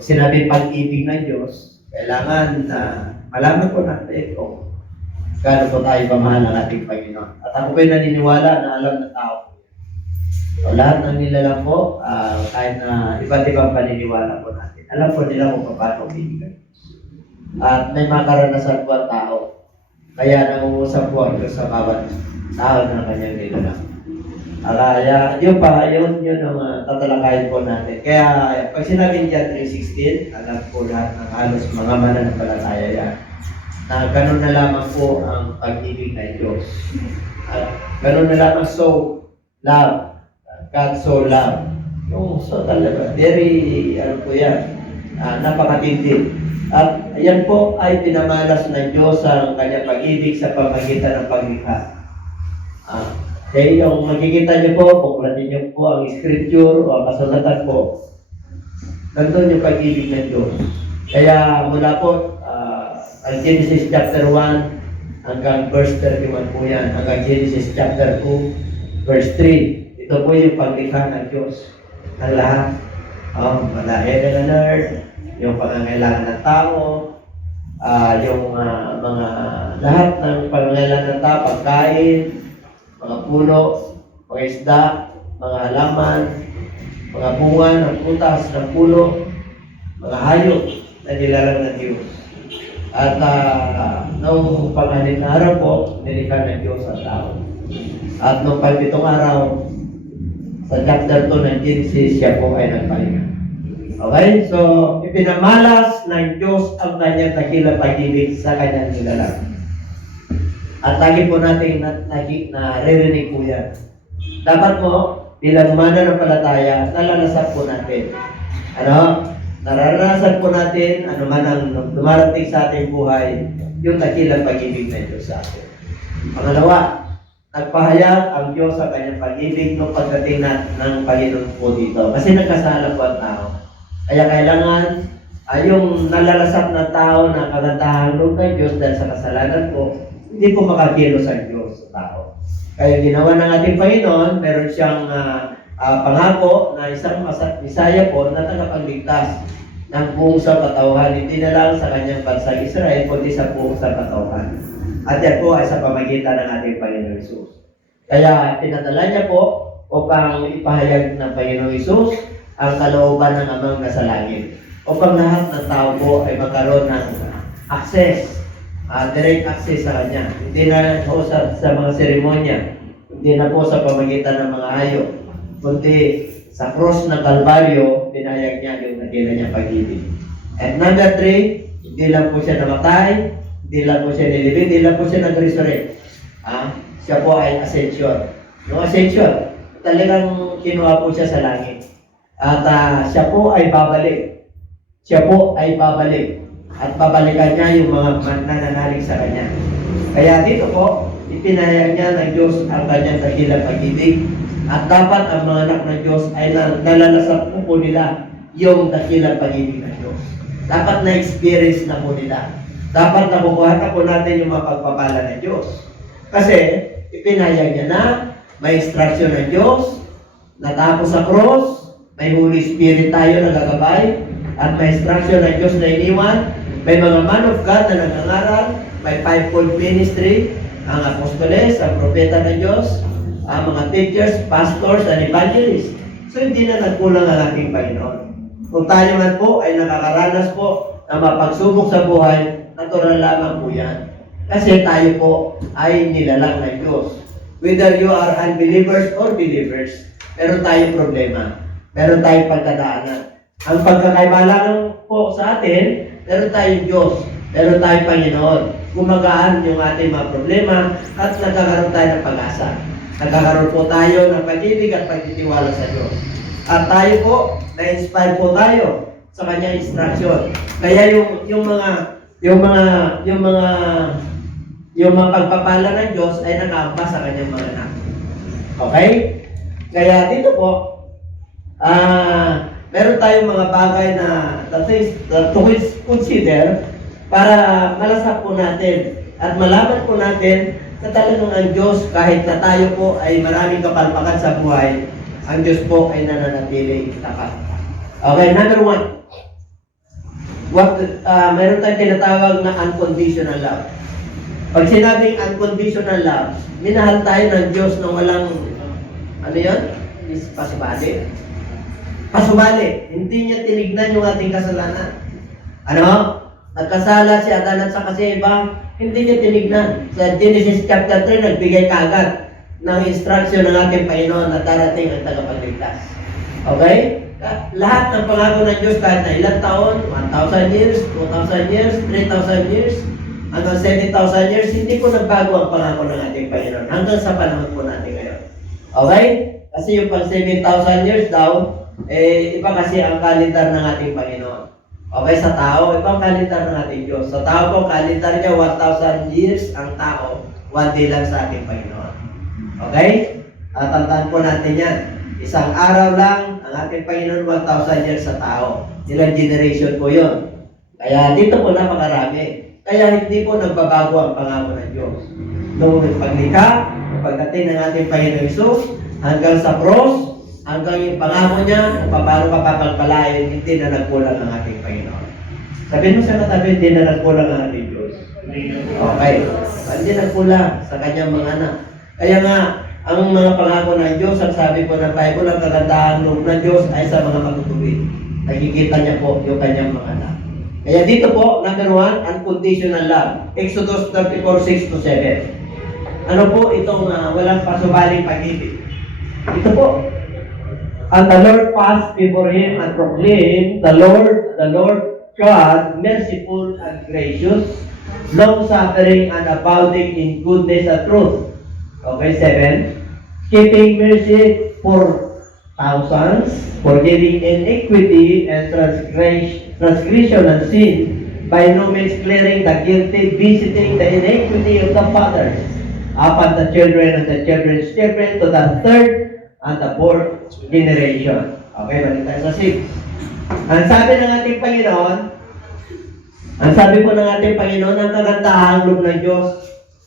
sinabi pag-ibig ng Diyos, kailangan na malaman po natin kung gaano po tayo pamahal ng ating Panginoon. At ako po'y naniniwala na alam ng tao. So, lahat ng nilalang po, kahit na iba't ibang paniniwala po natin, alam po nila kung paano bibigyan. At may mga karanasan po ang tao. Kaya nangungusap po ang Diyos sa bawat tao na kanyang nilalang. Kaya yun ang tatalakayin po natin. Kaya pag sinabing John 3:16, alam po lahat ng halos mga mananampalataya yan. Na ganun na lamang po ang pag-ibig ng Diyos. Ganun na lamang love. God so love. Yung so talaga, very, po yan, napakatindi. At yan po ay pinamalas ng Diyos ang kanyang pag-ibig sa pamagitan ng paglikha. Okay, yung makikita niyo po, buklatin niyo po ang scripture o ang kasulatan po. Nandun yung pag-ibig ng Diyos. Kaya mula po, ang Genesis chapter 1 hanggang verse 31 po yan. Hanggang Genesis chapter 2, verse 3. Ito po yung paglikha ng Diyos. Ang lahat. Mga heaven and earth, yung pangangailangan ng tao, yung mga lahat ng pangangailangan ng tao, pagkain, mga puno, mga isda, mga halaman, mga bunga ng putas ng puno, mga hayop na nilalang ng Diyos. At noong panghalin na araw po, nilikha ng Diyos ang tao. At noong pagpitong araw, sa chapter 2 ng Genesis, siya po ay nagpahinga. Okay? So, ipinamalas ng Diyos ang kanyang dakilang pag-ibig sa kanyang nilalang. At lagi po natin naririnig po yan. Dapat po, bilang mananampalataya, nalalasan po natin. Nararanasan po natin, ano man ang dumarating sa ating buhay, yung dakilang pag-ibig ng Diyos sa atin. Pangalawa, nagpahayag ang Diyos sa kanyang pag-ibig nung pagdating ng Panginoon po dito. Kasi nagkasala po ang tao. Kaya kailangan yung nalalasap na tao na kagandahan ng kay Diyos dahil sa kasalanan po, hindi po makakilos ang Diyos sa tao. Kaya ginawa ng ating Panginoon, meron siyang pangako na isang Misaya po na tagapagligtas ng buong sa katauhan, hindi na lang sa kanyang bansang Israel, kundi sa buong sa katauhan. At yan po ay sa pamagitan ng ating Panginoon Hesus. Kaya pinadala niya po upang ipahayag ng Panginoon Hesus ang kalooban ng Amang nasa langit. Upang lahat ng tao po ay magkaroon ng access, direct access sa Kanya. Hindi na po sa mga seremonya, hindi na po sa pamagitan ng mga hayop, kundi sa cross ng Kalbaryo, pinahayag niya yung nakila niya pag-ibig. And number 3, hindi lang po siya namatay, hindi lang po siya nilibing, hindi lang po siya nag-resurrect. Siya po ay ascension. Yung ascension, talagang kinuha po siya sa langit. At siya po ay babalik. Siya po ay babalik. At babalikan niya yung mga nananalig sa kanya. Kaya dito po, ipinahayag niya ng Diyos ang kanyang dakilang pag-ibig. At dapat ang mga anak ng Diyos ay nalalasap po nila yung dakilang pag-ibig ng Diyos. Dapat na-experience na po nila. Dapat nakukuha na po natin yung mga pagpapala ng Diyos. Kasi, ipinahayag niya na may instruction ng Diyos, natapos sa cross, may Holy Spirit tayo na gagabay, at may instruction ng Diyos na iniwan, may mga man of God na nangangaral, may fivefold ministry, ang apostoles, ang propeta ng Diyos, ang mga teachers, pastors, and evangelists. So, hindi na nagkulang ang ating Panginoon. Kung tayo man po ay nakakaranas po na mapagsubok sa buhay, natural lamang po yan. Kasi tayo po ay nilalang ng Diyos. Whether you are unbelievers or believers, meron tayong problema. Meron tayong pagkadaanan. Ang pagkakaiba lang po sa atin, meron tayong Diyos. Meron tayong Panginoon. Gumagaan yung ating mga problema at nagkakaroon tayo ng pag-asa. Nagkakaroon po tayo ng pag-ibig at pagtitiwala sa Diyos. At tayo po, na-inspire po tayo sa kanyang instruction. Kaya yung mga pagpapala ng Diyos ay nakaamba sa kanyang mga anak. Okay? Kaya dito po, meron tayong mga bagay na to consider para malasap po natin at malaman po natin na talagang ang Diyos, kahit na tayo po ay maraming kapalpakan sa buhay, ang Diyos po ay nananatiling tapat. Okay, number 1. Mayroon tayong tinatawag na unconditional love. Pag sinabing unconditional love, minahal tayo ng Diyos na walang, ano yun? Pasubali. Pasubali. Hindi niya tinignan yung ating kasalanan. Ano? Nagkasala si Adan at saka si Eva, hindi niya tinignan. Sa Genesis chapter 3, nagbigay kaagad ng instruction ng ating Panginoon na darating ang tagapagligtas. Okay? Lahat ng pangako ng Diyos, kahit na ilang taon, 1,000 years, 2,000 years, 3,000 years, hanggang 7,000 years, hindi po nagbago ang pangako ng ating Panginoon hanggang sa panahon po natin ngayon. Okay? Kasi yung pang 7,000 years daw, iba kasi ang kalendar ng ating Panginoon. Okay, sa tao, ibang kalendar ng ating Diyos. Sa tao po, kalendar niya 1,000 years, ang tao, 1 day lang sa ating Panginoon. Okay? Tandaan po natin yan. Isang araw lang, ang ating Panginoon 1,000 years sa tao. Ilang generation po yun. Kaya dito po napakarami. Kaya hindi po nagbabago ang pangako ng Diyos. Noong paglikha, pagdating ng ating Panginoon Isus, hanggang sa cross, hanggang yung pangako niya, kung paano ka papagpalain, hindi na nagkulang ang ating Panginoon. Sabihin mo sa katabi, hindi na nagkulang ang ating Diyos. Okay. Hindi nagkulang sa kanyang mga anak. Kaya nga, ang mga pangako ng Diyos, ang sabi po ng Bible, ang kagandahan loob ng Diyos ay sa mga matutuwid. Nakikita niya po yung kanyang mga anak. Kaya dito po, number 1, unconditional love. Exodus 34:6-7. Ano po itong walang pasubaling pag-ibig? Ito po. And the Lord passed before him and proclaimed, the Lord God, merciful and gracious, long-suffering and abounding in goodness and truth. Okay, 7. Keeping mercy for thousands, forgiving iniquity and transgression and sin, by no means clearing the guilty, visiting the iniquity of the fathers, upon the children and the children's children, to the third and the fourth generation. Okay, balik tayo sa 6. Ang sabi ng ating Panginoon, ang sabi po ng ating Panginoon, ang kagandahan loob ng Diyos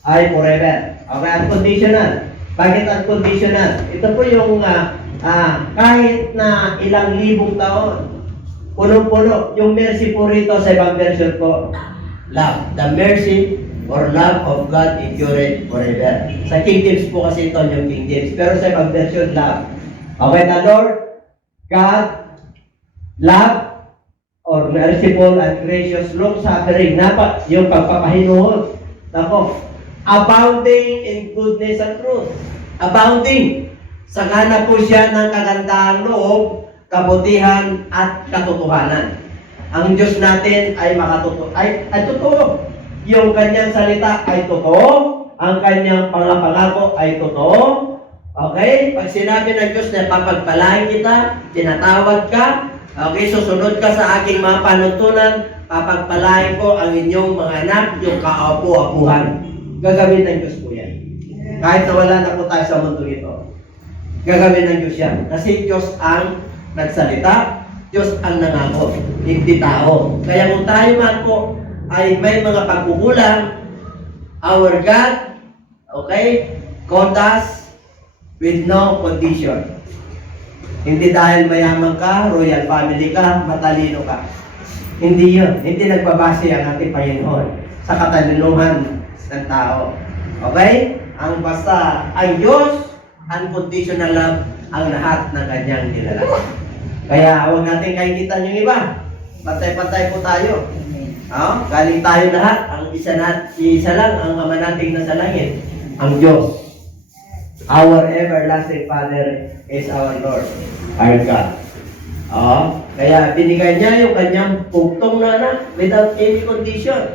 ay forever. Okay, unconditional. Bakit unconditional? Ito po yung kahit na ilang libong taon, punong-puno. Yung mercy po rito sa ibang version po, love. The mercy or love of God endureth forever. Sa King James po kasi ito yung King James. Pero sa ibang version, love. Okay, the Lord, God, love, or merciful and gracious, long-suffering, yung pagpapahinuhod. Nako, abounding in goodness and truth. Abounding. Sakana po siya ng kagandahan loob, kabutihan, at katotohanan. Ang Diyos natin ay ay totoo. Yung kanyang salita ay totoo. Ang kanyang pangako ay totoo. Okay? Pag sinabi ng Diyos na papagpalain kita, tinatawag ka, okay, susunod ka sa aking mga panuntunan, papagpalain ko ang inyong mga anak, yung kaapu-apuhan. Gagawin ng Diyos po yan. Kahit na wala na po tayo sa mundo ito. Gagawin ng Diyos yan. Kasi Diyos ang nagsalita, Diyos ang nangako, hindi tao. Kaya kung tayo man po ay may mga pagkukulang, our God, okay, called us with no condition. Hindi dahil mayaman ka, royal family ka, matalino ka. Hindi yun. Hindi nagbabase ang ating Panginoon sa katalinuhan ng tao. Okay? Ang basta, ang Diyos, unconditional love ang lahat ng kanyang nilalang. Kaya huwag natin kainitan yung iba. Pantay-pantay po tayo. Galing tayo lahat. Ang isa lang ang Ama nating nasa langit, ang Diyos. Our everlasting Father is our Lord, our God. Kaya binigay niya yung kanyang pugtong na anak without any condition.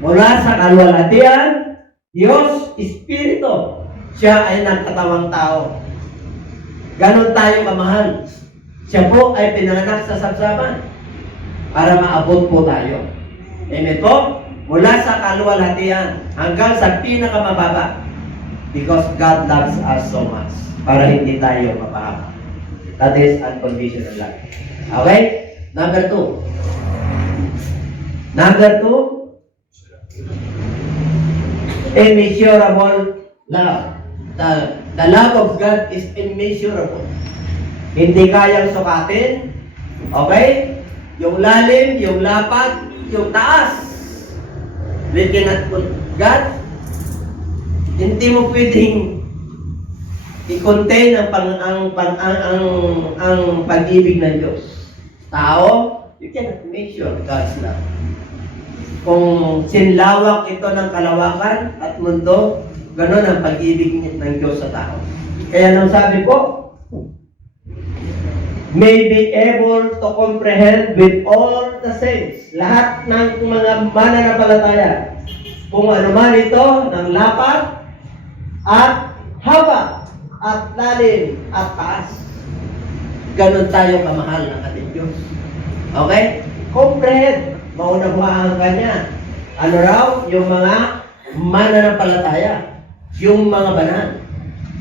Mula sa kalwalhatian, Diyos, Espiritu, siya ay nagkatawang tao. Ganon tayo kamahal. Siya po ay pinanganak sa sabsaban para maabot po tayo. Amen po? Mula sa kalwalhatian hanggang sa pinakamababa. Because God loves us so much. Para hindi tayo mapahama. That is unconditional love. Okay? Number 2. Number 2, immeasurable love. The love of God is immeasurable. Hindi kayang sukatin. Okay? yung lalim, yung lapad, yung taas. We cannot put God. Hindi mo pwedeng i-contain ang pag-ibig ng Diyos. Tao, you cannot measure God's love. Kung sinlawak ito ng kalawakan at mundo, gano'n ang pag-ibig ng Diyos sa tao. Kaya nang sabi ko, may be able to comprehend with all the saints. Lahat ng mga mananampalataya. Kung ano man ito, ng lapad, at haba, at lalim, at taas. Ganon tayo kamahal ng ating Diyos. Okay? Comprehend. Maunawaan ka niya. Ano raw? Yung mga mananampalataya. Yung mga banal.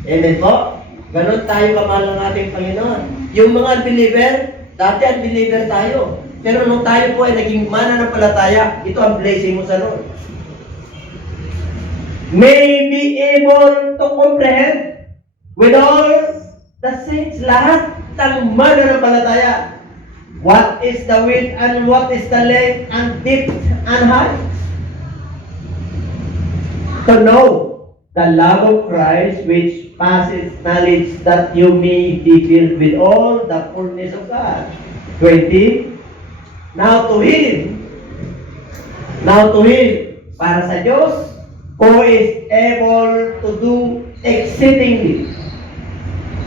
Amen po? Ganon tayo kamahal ng ating Panginoon. Yung mga believer, dati ang believer tayo. Pero nung tayo po ay naging mananampalataya, ito ang blessing mo sa Lord. May be able to comprehend with all the saints, lahat ng mananampalataya. What is the width and what is the length and depth and height? To know the love of Christ which passes knowledge, that you may be filled with all the fullness of God. 20. Now to Him, para sa Diyos, who is able to do exceedingly,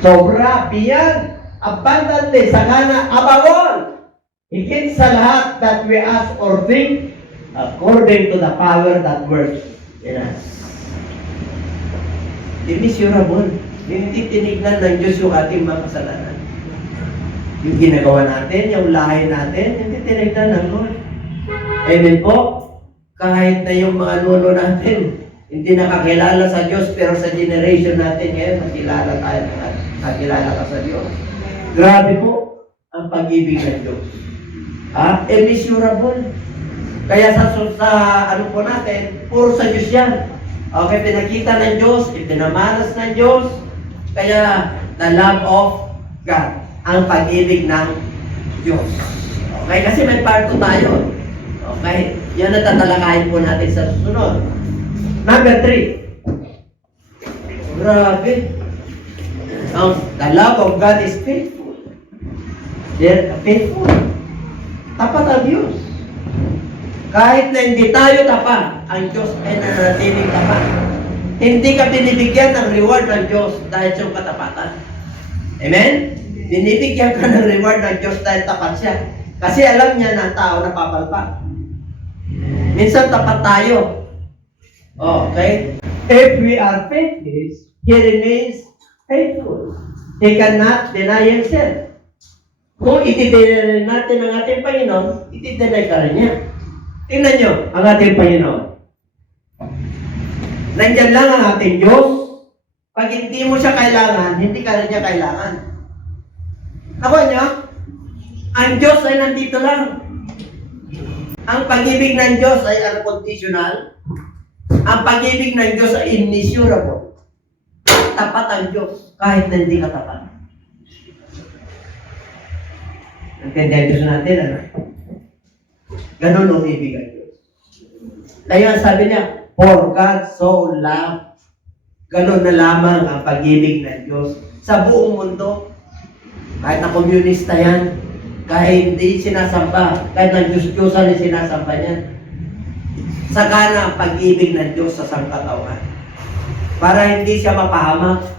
sobra, beyond, abundantly, sakana, above all, higit sa lahat that we ask or think, according to the power that works in us. Immeasurable. Hindi tinignan ng Diyos yung ating mga kasalanan. Yung ginagawa natin, yung lahi natin, hindi tinignan ng Lord. Amen po? Kahit na yung mga lolo natin, hindi nakakilala sa Diyos, pero sa generation natin ngayon, nakilala tayo, nakilala ka sa Diyos. Grabe po ang pag-ibig ng Diyos. Immeasurable. Kaya sa ano po natin, puro sa Diyos yan. Okay, pinakita ng Diyos, ipinamalas ng Diyos, kaya the love of God, ang pag-ibig ng Diyos. Okay, kasi may part 2 tayo. Okay, yan ang tatalakayin po natin sa susunod. Number 3. Grabe. The love of God is faithful. They're faithful. Tapat ang Diyos. Kahit na hindi tayo tapat, ang Diyos ay nanatiling tapat. Hindi ka binibigyan ng reward ng Diyos dahil sa iyong katapatan. Amen? Binibigyan ka ng reward ng Diyos dahil tapat siya. Kasi alam niya na ang tao napapalpak. Minsan tapat tayo. Okay? If we are faithless, He remains faithful. He cannot deny Himself. Kung itideny natin ang ating Panginoon, itideny ka rin niya. Tingnan nyo ang ating Panginoon. Nandyan lang ang ating Diyos. Pag hindi mo siya kailangan, hindi ka rin niya kailangan. Ako niya, ang Diyos ay nandito lang. Ang pag-ibig ng Diyos ay unconditional. Ang pag-ibig ng Diyos ay immeasurable. Tapat ang Diyos kahit na hindi ka tapat. Naintindihan Diyos natin, ano? Ganon ang ibig ang Diyos. Kaya sabi niya, for God so loved, ganon na lamang ang pag-ibig ng Diyos sa buong mundo. Kahit na komunista yan, kahit hindi sinasamba, kahit na Diyos-Diyosan ay sinasamba niya. Sagana ang pag-ibig ng Diyos sa sangkatauhan. Para hindi siya mapahamak.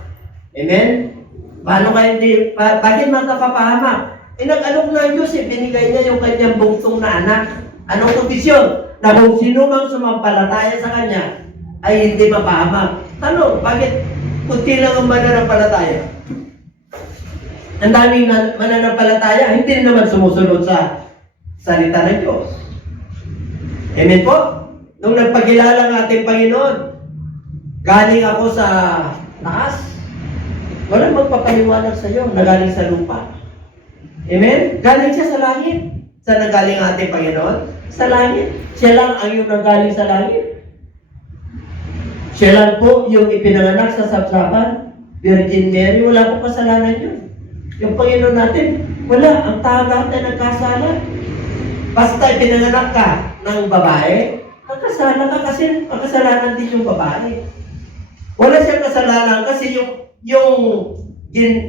Amen? Paano kaya hindi, bakit magkapapahamak? Nag-alok na ang Diyos, binigay niya yung kanyang bugtong na anak. Anong kondisyon? Na kung sino mang sumampalataya sa kanya, ay hindi mapahamak. Tanong, bakit kunti lang ang mananampalataya? Ang daming mananampalataya, hindi naman sumusunod sa salita ng Diyos. Amen po? Nung nagpagkilala ng ating Panginoon, galing ako sa taas, walang magpapaliwanag sa iyo na galing sa lupa. Amen? Galing siya sa langit. Saan nagaling ang ating Panginoon? Sa langit. Siya lang ang yung nagaling sa langit. Siya lang po yung ipinanganak sa sapsapan. Virgin Mary, wala po kasalanan yun. Yung Panginoon natin, wala. Ang tao natin nagkasala. Basta pinanganak ka ng babae, magkasala ka kasi makasalanan din yung babae. Wala siyang kasalanan kasi yung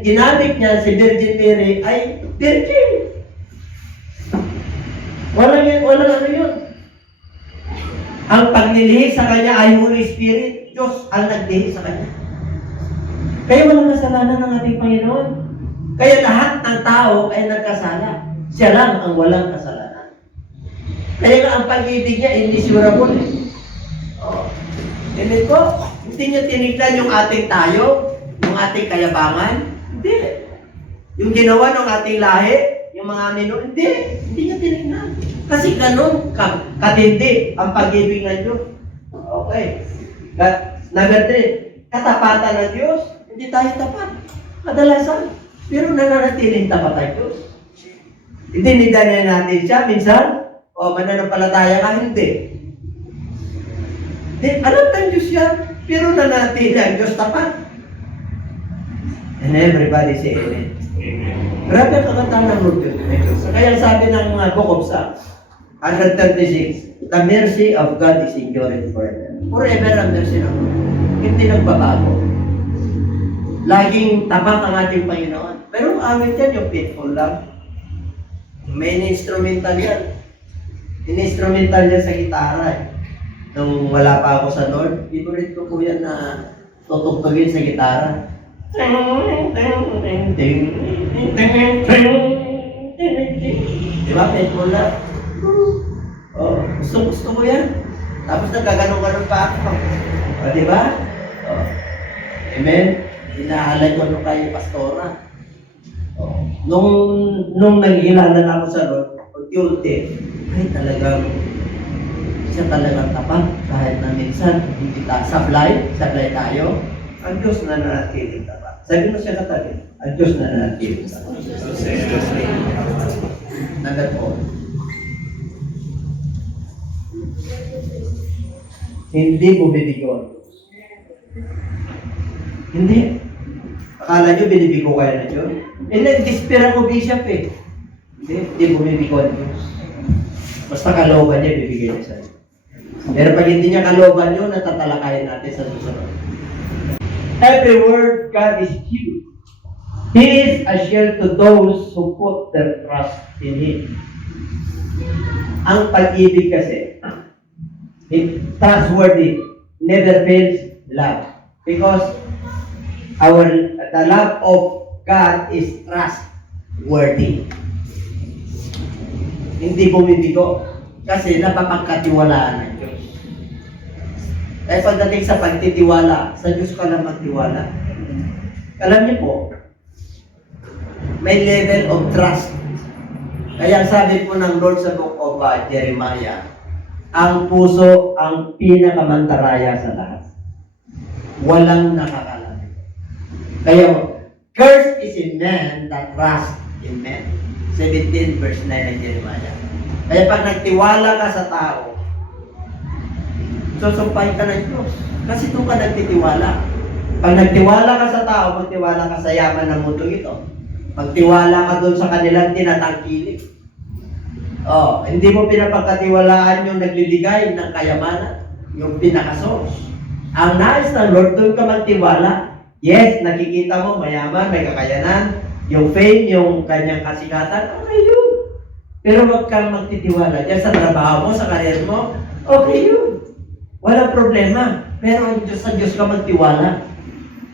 ginamit niya si Virgin Mary ay virgin. Walang ano yun. Ang paglilihi sa kanya ay Holy Spirit. Diyos ang naglihi sa kanya. Kaya walang kasalanan ng ating Panginoon. Kaya lahat ng tao ay nagkasala. Siya lang ang walang kasalanan. Kaya nga ang pag-ibig niya, immeasurable. Oh. Hindi ko, hindi niya tinignan yung ating tayo, yung ating kayabangan. Hindi. Yung ginawa ng ating lahi, yung mga mino, hindi niya tinignan. Kasi ganun katindi ang pag-ibig ng Diyos. Okay. Number 3, katapatan ng Diyos, hindi tayo tapat. Kadalasan. Pero nananatiling tapat ang Diyos. Itiniganan natin siya minsan, o mananampalataya ka, hindi. Alam ng Diyos yan, pero nanatili ang Diyos tapat. And everybody say amen. Grabe ang kakantahan ng Lord Diyos. Kaya sabi ng Book of Psalms, 136, the mercy of God is enduring forever. Forever ang mercy ng Lord. Hindi nagbabago. Laging tapat ang ating Panginoon. Pero ang awit yan, yung faithful lang. May instrumental yan. In-instrumental yan sa gitara eh. Nung wala pa ako sa Lord, favorite ko po yan na tutugtugin sa gitara. Diba? Faithful lang. Oh, gusto ko yan. Tapos nagkaganong-ganon pa ako. O, diba? Oh. Amen? Inaalay ko nung kayo pastora. Oh. Nung nagkilala na ako sa Lord, unti-unti, ay talagang siya talagang tapat kahit na minsan hindi sablay tayo, ang Diyos na nanatiling tapat. Sabi mo siya katabi, ang Diyos na nanatiling tapat. Number 4. Hindi bumibigo ang Diyos. Hindi. Akala nyo binibigo kayo na Diyos? Nag-dispira ko bishop eh. Hindi bumibigo ang Diyos. Basta kalooban niya, bibigay niya sa'yo. Pero pag hindi niya kalooban yun, natatalakayin natin sa susunod. Every word God is true. He is a shield to those who put their trust in Him. Ang pag-ibig kasi, trustworthy, never fails love. Because the love of God is trustworthy. Hindi bumibigo kasi napapagkatiwalaan ng Diyos. Dahil pagdating sa pagtitiwala, sa Diyos ka lang magtiwala. Alam niyo po, may level of trust. Kaya sabi po ng Lord sa Book of Jeremiah, ang puso ang pinakamantaraya sa lahat. Walang nakakalam. Kaya, cursed is a man that trusts in men. 17 verse 9 ng Jeremiah. Kaya pag nagtiwala ka sa tao, susumpay ka ng Diyos. Kasi doon ka nagtitiwala. Pag nagtiwala ka sa tao, magtiwala ka sa yaman ng mundo ito. Magtiwala ka doon sa kanilang tinatangkilik. Hindi mo pinapagkatiwalaan yung nagbibigay ng kayamanan, yung pinaka-source. Ang nais ng Lord, doon ka magtiwala. Yes, nakikita mo, mayaman, may kakayanan, yung fame, yung kanyang kasikatan, okay yun. Pero wag kang magtitiwala dyan sa trabaho mo, sa karir mo, okay yun. Walang problema. Pero sa Diyos ka magtiwala.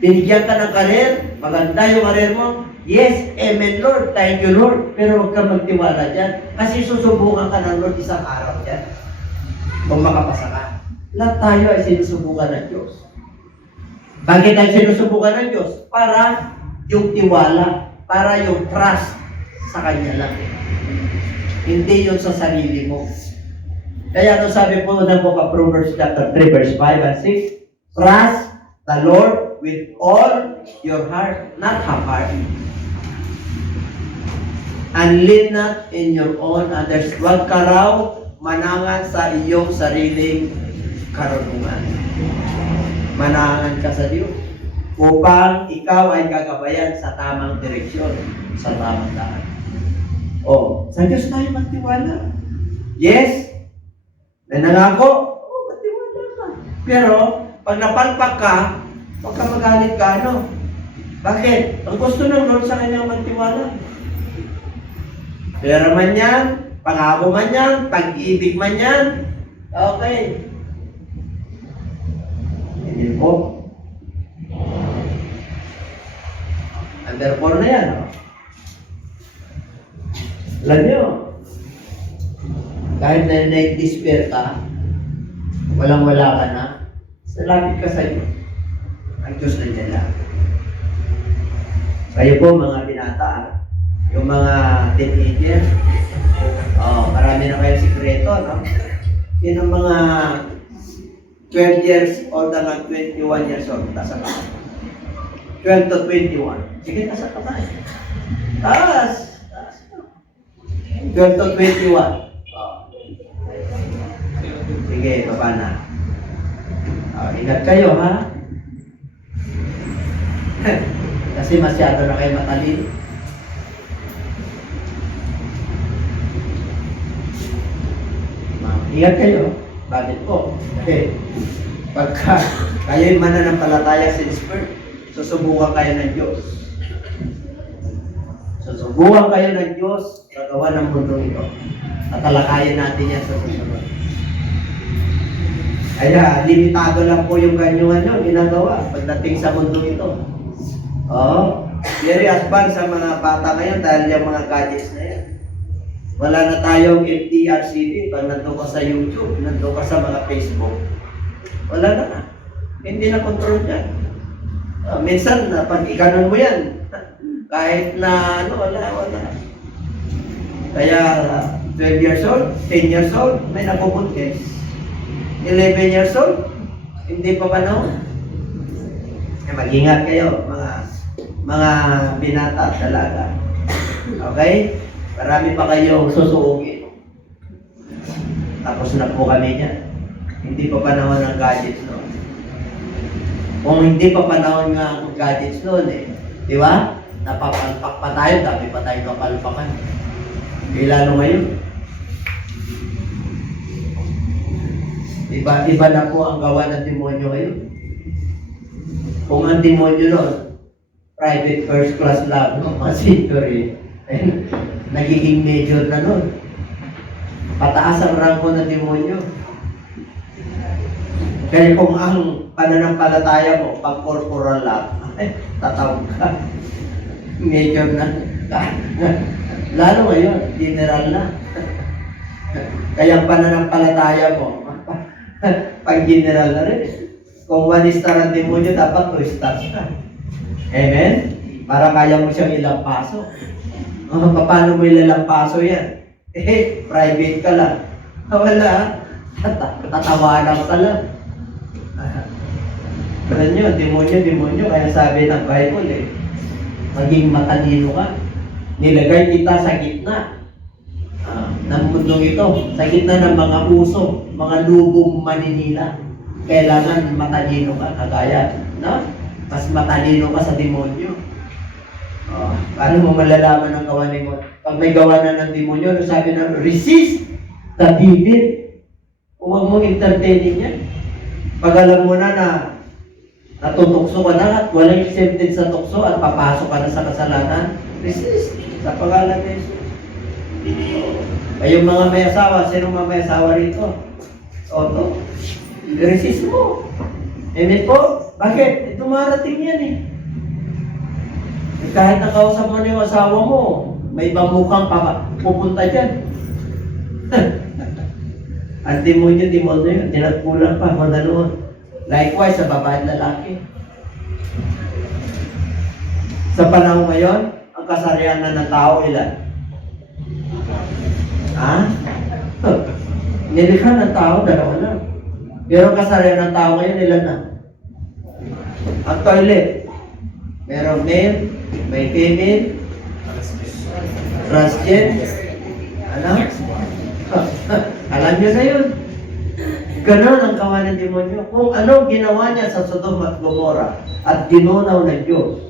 Binigyan ka ng karir, maganda yung karir mo, yes, amen Lord, thank you Lord. Pero wag kang magtiwala dyan. Kasi susubukan ka ng Lord isang araw dyan. Kung makapasa ka. Lahat tayo ay sinusubukan ng Diyos. Bakit tayo sinusubukan ng Diyos? Para yung tiwala, para yung trust sa Kanya lang. Hindi yun sa sarili mo. Kaya ano sabi po ng Book of Proverbs chapter 3 verse 5 and 6, trust the Lord with all your heart, not half-hearted. And lean not in your own understanding. Huwag ka raw manangan sa iyong sariling karunungan. Manangan ka sa Diyos upang ikaw ay gagabayan sa tamang direksyon, sa tamang daan. Sa Diyos tayo magtiwala. Yes? Nanangako? Oo, magtiwala ka. Pero, pag napalpak ka, huwag ka magalit ka, ano? Bakit? Ang gusto ng Lord sa kanya magtiwala. Pera man yan, pangako man yan, pag-ibig man yan, okay. Hindi po. Under 4 na yan, oh. Alam nyo, kahit na despair ka, walang-wala ka na, salapit ka sa iyo. Ang Diyos na dyan lang. Kayo po, mga binata, yung mga teenager, marami na kayong sikreto, no? Yun ang mga 12 years old hanggang 21 years old, nasa kamay. 12 to 21. Sige, nasa kamay. Taas! 12 to 21. Sige, baba na. Ingat kayo, ha? Kasi masyado na kayo matalino. Ingat kayo. Bakit po? Kasi pagka kayo'y mananampalataya sa Spirit, susubukan kayo ng Diyos. Susubukan kayo ng Diyos gagawa ng mundo ito. Tatalakayin natin yan sa susunod. Kaya, limitado lang po yung kanyang ginagawa pagdating sa mundo ito. Very advanced sa mga bata ngayon dahil yung mga gadgets na yan. Wala na tayong FDRCD pag nandun ka sa YouTube, nandun ka sa mga Facebook. Wala na. Hindi na control yan. Minsan, pag ikanon mo yan, kahit na wala. Kaya 12 years old, 10 years old, may nabubuntis. 11 years old, hindi pa panahon. Mag-ingat kayo, mga binata at dalaga. Okay? Marami pa kayong susuugin. Tapos na po kami niyan. Hindi pa panahon ng gadgets noon. Kung hindi pa panahon nga ang gadgets noon di ba? Napapalpak pa tayo, dami pa tayong kapalpakan. Lalo ngayon. Iba na po ang gawa ng demonyo ngayon. Kung ang demonyo noon, private first class lang, masitory, nagiging major na noon. Pataas ang rango ng demonyo. Kaya kung ang pananampalataya mo, pag corporal lang, tatawag ka. Major na. Lalo ngayon, general na. Kaya ang pananampalataya mo, pag general na rin. Kung 1 star ang demonyo, dapat 2 stars ka. Amen? Para kaya mo siyang ilang paso. Paano mo ilang paso yan? Private ka lang. Wala. Tatawanan ka lang. Alam nyo, demonyo. Kaya sabi ng Bible maging matalino ka. Nilagay kita sa gitna ng mundong ito. Sa gitna ng mga uso, mga lubong maninila. Kailangan matalino ka, kagaya na mas matalino ka sa demonyo. Paano mo malalaman ang gawa ng demonyo? Pag may gawa na ng demonyo, sabi na, resist the devil. Huwag mo entertaining yan. Pag alam mo na natutukso ka na at walang exempted sa tukso at papasok ka na sa kasalanan, resist sa pangalan ng Jesus. Kayong mga may asawa, sino mga may asawa rito? Oto. Resist mo. Amen po? Bakit? Dumarating yan kahit nakausap mo na yung asawa mo, may bamukang pupunta dyan. Ang demonyo yun, tinagpulang pa, madaloon. Likewise, sa babae at lalaki. Sa panahon ngayon, ang kasarian na ng tao, ilan? Nilikha ng tao, 2 lang. Pero kasarian ng tao ngayon, ilan na? Ang toilet, merong male, may female, transgender, alam niyo na yun. Ganon ang gawa ng demonyo. Kung ano ginawa niya sa Sodom at Gomorrah at dinunaw ng Diyos,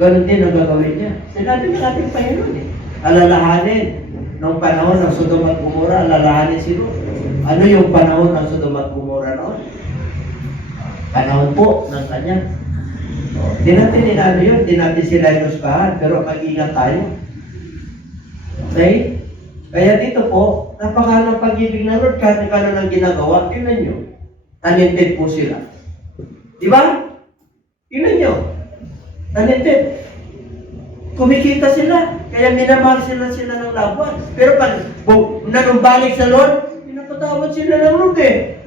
ganon din ang gagawin niya. Sinabi ng ating Panginoon alalahanin Noong panahon ng Sodom at Gomora, alalahanin si Lot. Ano yung panahon ng Sodom at Gomora noon? Panahon po ng kanya. Di natin inano yun, di natin sila inuskahan, pero mag-ingat tayo. Okay? Kaya dito po, napakahal ng pag-ibig ng Lord, kahit kano ng ginagawa, tingnan nyo. Talented po sila. Di ba? Tingnan nyo. Talented. Kumikita sila. Kaya minamahal sila ng laban. Pero pag nanumbalik sa Lord, pinapatawad sila ng Lord eh.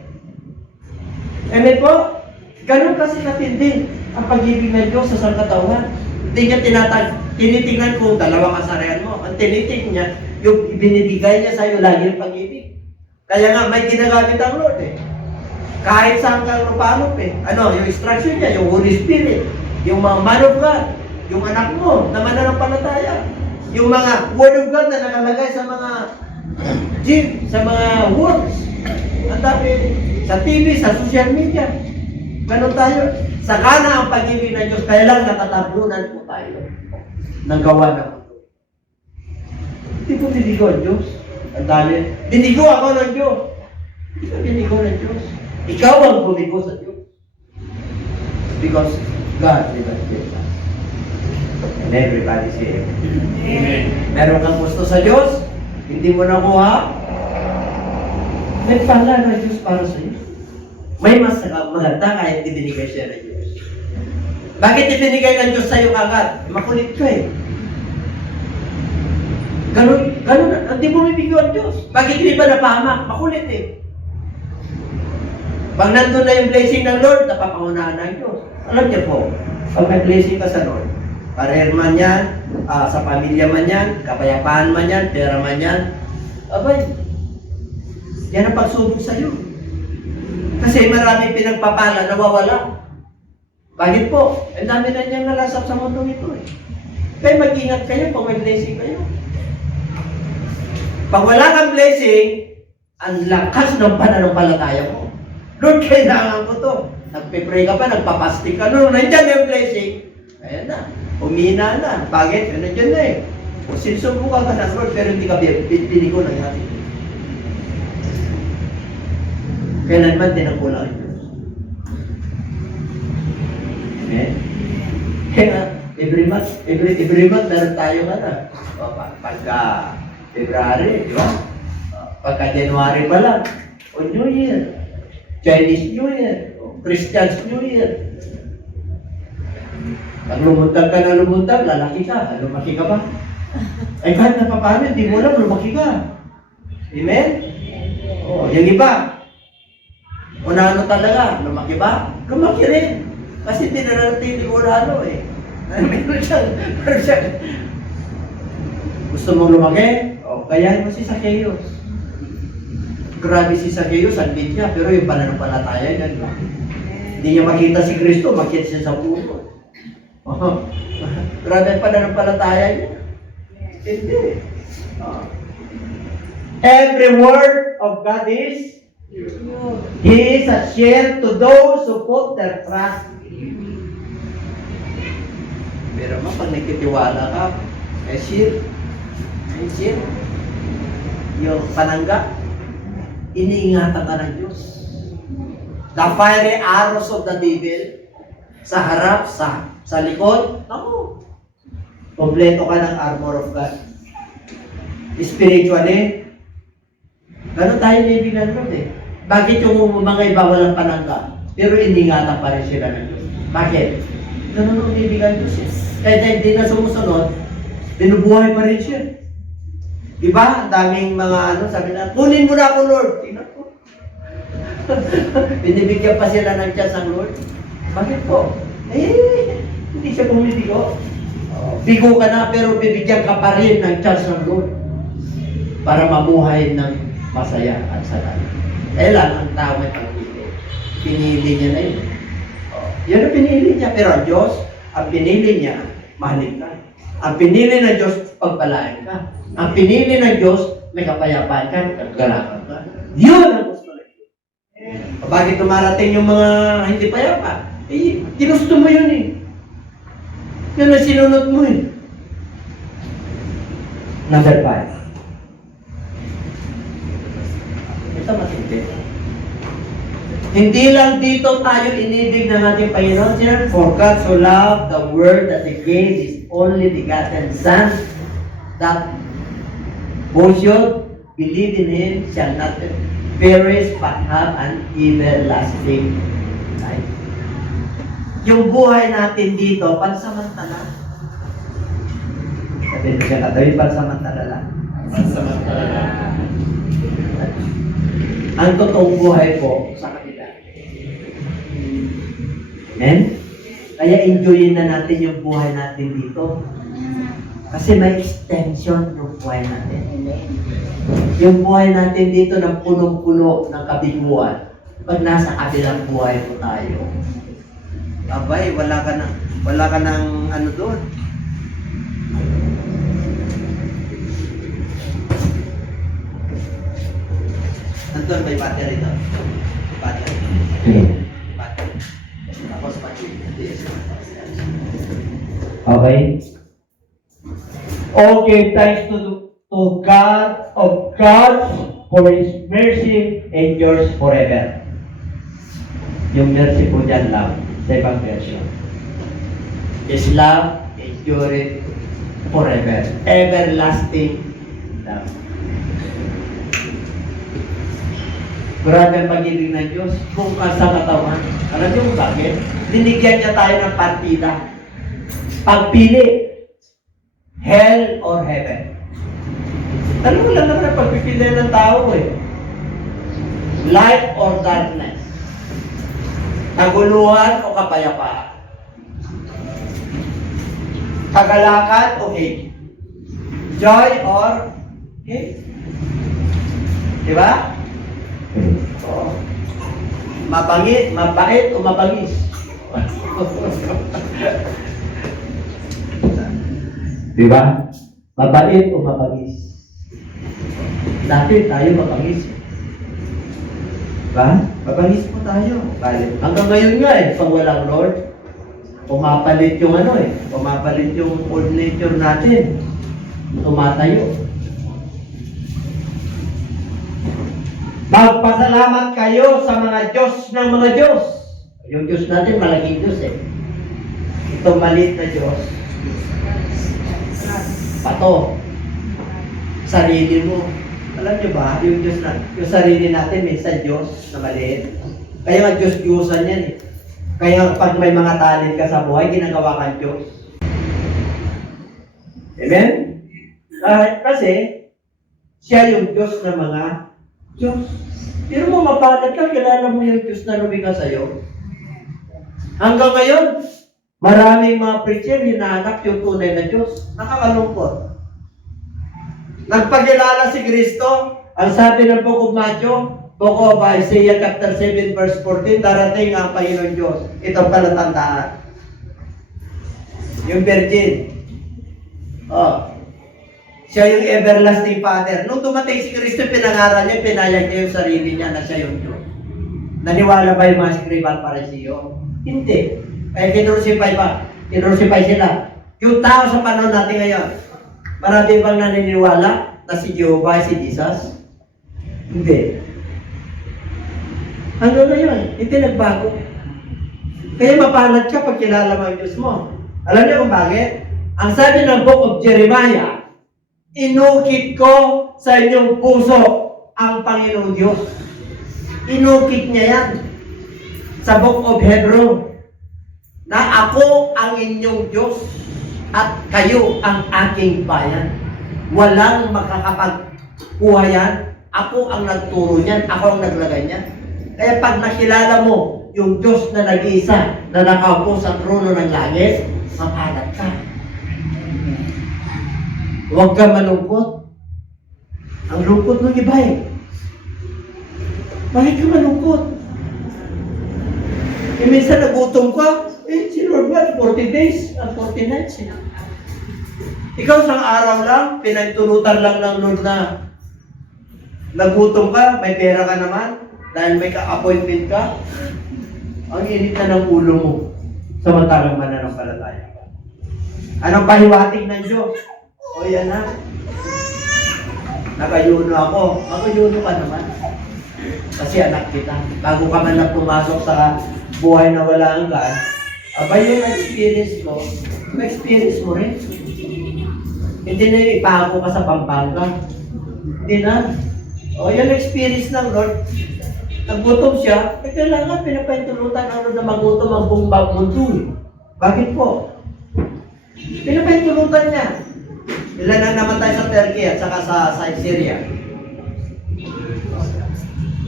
Amen po? Ganun kasi katindi ang pag-ibig ng Diyos sa sangkatawan. Hindi niya tinitingnan kung dalawa kasarian mo. Ang tinitingnan niya, yung ibinibigay niya sa'yo lagi yung pag-ibig. Kaya nga, may ginagamit ang Lord eh. Kahit saan kang lupalop eh. Ano, yung instruction niya, yung Holy Spirit, yung mga man of God, yung anak mo na mananampalataya, yung mga word of God na nakalagay sa mga gym, sa mga words, ang dami, sa TV, sa social media. Ganun tayo. Saka na ang pag-ibig ng Diyos, kaya lang natatablunan po tayo ng gawa ng mundo. Hindi po dinigo ang Diyos. Ang dami. Dinigo ako ng Diyos. Hindi ka dinigo ng Diyos. Ikaw ang bumigo sa Diyos. Because God did not give us. And everybody say Amen. Meron kang gusto sa Diyos, hindi mo nakuha, nagpala ng Diyos para sa iyo. May mas maganda kahit ibinigay siya ng Diyos. Bakit ibinigay ng Diyos sa iyo agad? Makulit ka eh. Ganun, hindi mo bibigyan ang Diyos. Bakit hindi ba napahamak? Makulit eh. Pag nandun na yung blessing ng Lord, napapangunahan ng Diyos. Alam niyo po, pag may blessing ka sa Lord, career man yan, sa pamilya man yan, kapayapaan man yan, pera man yan, abay, yan ang pagsubok sa iyo. Kasi marami pinagpapala, nawawala. Bakit po? Ang dami na niyang nalasap sa mundo ito eh. Kaya mag-ingat kayo pag may blessing kayo. Pag wala kang blessing, ang lakas ng pananampalataya mo. Lord, kailangan ko to. Nagpe-pray ka pa, nagpapastik ka. No, nandiyan na yung blessing. Ayan na. Umina na. Bakit? Nandiyan na eh. O sinusubukan ka ng Lord, pero hindi ka pinigo ng hati. Kailanman tinakulang ang Diyos. Amen? Kaya every month meron tayong pagka February, di ba? Pagka January pa lang, o New Year, Chinese New Year, o Christian's New Year. Pag lumuntag ka na lumuntag, lalaki ka. Lumaki ka ba? Ay kahit napapano, hindi mo alam, lumaki ka. Amen? O, yung iba, o na ano talaga, lumaki ba? Lumaki rin. Kasi hindi na natin ko lalo eh. Meron siyang, gusto mong lumaki? O, kayahin mo si Zacchaeus. Grabe si Zacchaeus, ang bit niya, pero yung pananampalataya niya, hindi niya makita si Kristo, makita siya sa puso. Oh, grabe ang pananampalataya niya. Hindi. Every word of God is He is a shield to those who put their trust in Him. Pero pag nagtitiwala ka, may shield. May shield. Yung panangga, iniingatan ka ng Diyos. The fiery arrows of the devil, sa harap, sa likod, ako. Kompleto ka ng armor of God. Spiritually, gano'n tayo naibigan nun eh. Bakit yung mga iba walang panangga, pero iningatan pa rin sila ng Diyos? Bakit? Ganun ang naibigan Diyos eh. Kahit hindi na sumusunod, binubuhay pa rin siya. Diba? Ang daming mga sabi na, kunin mo na ako Lord. Tingnan ko. Binibigyan pa sila ng chance ng Lord. Bakit po? Hindi siya bumibigo. Bigo ka na pero bibigyan ka pa rin ng chance ng Lord para mamuhay ng masaya at salay. Kailan ang tao may pag-ibig? Pinili niya na yun. Yun ang pinili niya. Pero ang Diyos, ang pinili niya, mahalin ka. Ang pinili ng Diyos, pagpalain ka. Ang pinili ng Diyos, may kapayapaan ka at galakan ka. Yun ang gusto ng Diyos. Bakit dumarating yung mga hindi payapa? Ginusto mo yun eh. Yun ang sinunod mo eh. Number 5. natin. Hindi lang dito tayo inibig ng ating Panginoon, sir. For God so loved the world that He gave His only begotten Son, that who should believe in Him shall not perish but have an everlasting life. Yung buhay natin dito, pansamantala. Sabihin mo siya katabi, pansamantala lang. Pansamantala lang. Ang totoong buhay po sa kanila. Amen? Kaya enjoyin na natin yung buhay natin dito. Kasi may extension yung buhay natin. Yung buhay natin dito ng punong-puno ng kabiguan. Pag nasa kabilang buhay po tayo, abay, wala ka ng ano doon. Nandun may battery doon. Battery. Battery. Tapos battery. Okay. Okay, thanks to God of God for His mercy endures forever. Yung mercy po dyan lang sa ibang version. His love endures forever. Everlasting love. Grabe ang pag-ibig ng Diyos. Bukas sa katawan. Alam niyo kung bakit? Binigyan niya tayo ng partida. Pagpili. Hell or heaven. Alam mo lang naman ang pagpipili ng tao eh. Light or darkness. Kaguluhan o kapayapaan. Kagalakan o hate. Joy or hate. Diba? Oo. Mabait o mabangis. Diba? Mabait o mabangis. Dati tayo mabangis. Diba? Mabangis po tayo. Balik. Hanggang ngayon nga eh, pag walang Lord, pumapalit yung pumapalit yung old nature natin. Tumatayo. Magpasalamat kayo sa mga Diyos ng mga Diyos. Yung Diyos natin, malaking Diyos eh. Itong maliit na Diyos. Pato. Sarili mo. Alam niyo ba, yung Diyos na, yung sarili natin, minsan Diyos na maliit. Kaya nga Diyos-Diyosan yan eh. Kaya pag may mga talent ka sa buhay, ginagawa kang Diyos. Amen? Kasi, siya yung Diyos ng mga Diyos. Pero mo mapalat ka, kilala mo yung Diyos na lumikha sa'yo. Hanggang ngayon, maraming mga preacher hinahanap yung tunay na Diyos. Nakakalungkot. Nagpakilala si Kristo, ang sabi ng Book of Matthew, Book of Isaiah chapter 7 verse 14, darating ang Panginoon Diyos. Ito palatandaan. Yung virgin. Siya yung everlasting Father. Nung dumating si Kristo, pinangaral niya, pinayag niya yung sarili niya na siya yung Diyos. Naniwala ba yung mga scribal parisiyo? Hindi. Kaya kinrucify sila. Yung tao sa panahon natin ngayon, marami bang naniniwala na si Jehovah, si Jesus? Hindi. Ano na yun? Hindi nagbago. Kaya mapalad ka pag kilala mo ang Diyos mo. Alam niyo kung bakit? Ang sabi ng Book of Jeremiah, inukit ko sa inyong puso ang Panginoong Diyos. Inukit niya yan sa Book of Hebrew na ako ang inyong Diyos at kayo ang aking bayan. Walang makakapagkuha yan. Ako ang nagturo niyan. Ako ang naglagay niyan. Kaya pag nakilala mo yung Diyos na nag-iisa na nakaupo sa trono ng langit, mapalad ka. Huwag ka malungkot. Ang lungkot ng iba eh. Bakit ka malungkot? E minsan nagutom ka, si Lord ba, 40 days at 40 nights eh. Ikaw isang araw lang, pinagtunutan lang ng Lord na nagutom ka, may pera ka naman, dahil may ka-appointment ka, ang init na ng ulo mo, samantalang mananampalataya ka. Anong pahiwatig ng Diyos? O yan na. Nakayuno ako. Makayuno ka naman. Kasi anak kita. Bago ka man lang pumasok sa buhay na wala ang God, abay yung experience ko, experience mo rin. Hindi na yung ipako ka sa Pampanga. Hindi na. O, yung experience ng Lord, naggutom siya, kailangan pinapahintulutan ang Lord na magutom ang buong mundo. Bakit po? Pinapahintulutan niya. Ilan ang namatay sa Turkey at saka sa Syria?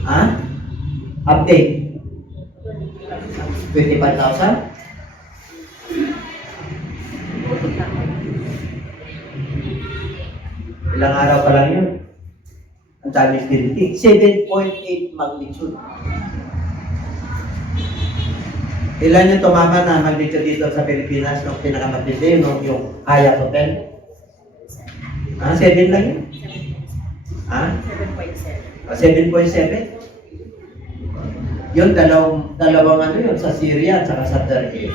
Ha? Update. 25,000? Ilang araw pa lang yun. Ang dami activity. 7.8 magnitude. Ilan yung tumama na magnitude dito sa Pilipinas nung pinakamatindi, nung yung Hyatt Hotel? 7 lang yun? 7.7. 7.7? Yun, dalawang ano yun, sa Syria at saka sa Turkey.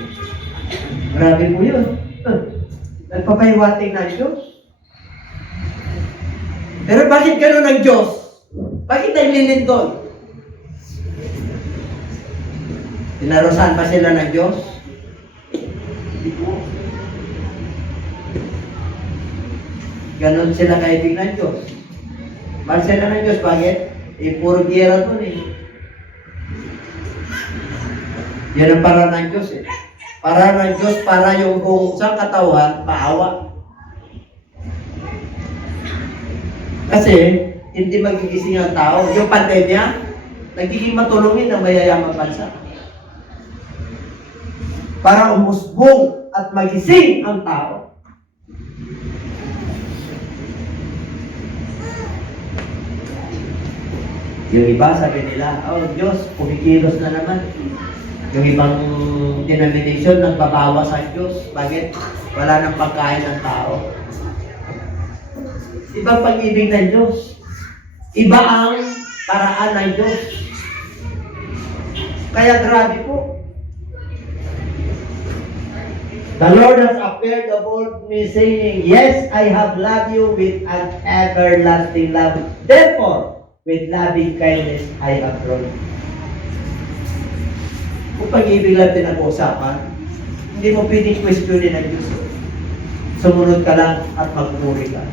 Grabe po yun. Nagpapahiwating na Diyos. Pero bakit gano'n ang Diyos? Bakit naglilindol? Tinarosan pa sila ng Diyos? Ganon sila kaibig ng Diyos. Mahal sila ng Diyos, bakit? Puro giyera doon Yan ang para ng Diyos Para ng Diyos, para yung buong sa katawan, maawa. Kasi, hindi magigising ang tao. Yung pandemya, nagiging matulungin ng mayayamang bansa. Para umusbong at magising ang tao. Yung iba, sabi nila, oh Diyos, kumikilos na naman. Yung ibang denomination, nagbabawas ang Diyos. Bakit? Wala nang pagkain ng tao. Ibang pag-ibig ng Diyos. Iba ang paraan ng Diyos. Kaya grabe po. The Lord has appeared aboard me saying, yes, I have loved you with an everlasting love. Therefore, with loving kindness, I have drawn you. Kung pag-ibig lang pinag-uusapan, hindi mo pwedeng questionin ang Diyos. Sumunod ka lang at magpuri ka.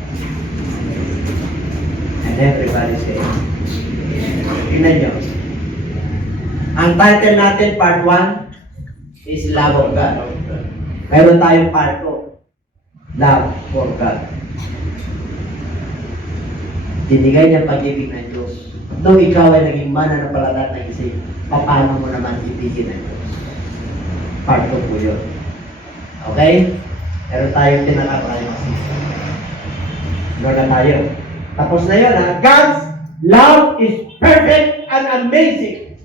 And everybody say, tingnan nyo. Ang title natin, part 1, is Love of God. Mayroon tayong part 2, Love for God. Dinigay niya pag-ibig ng Diyos. Nung ikaw ay naging mananampalataya ng isip, paano mo naman ibigin ng Diyos? Part 2 po yun. Okay? Meron tayong tinatapos. Lord na tayo. Tapos na yun, ha? God's love is perfect and amazing.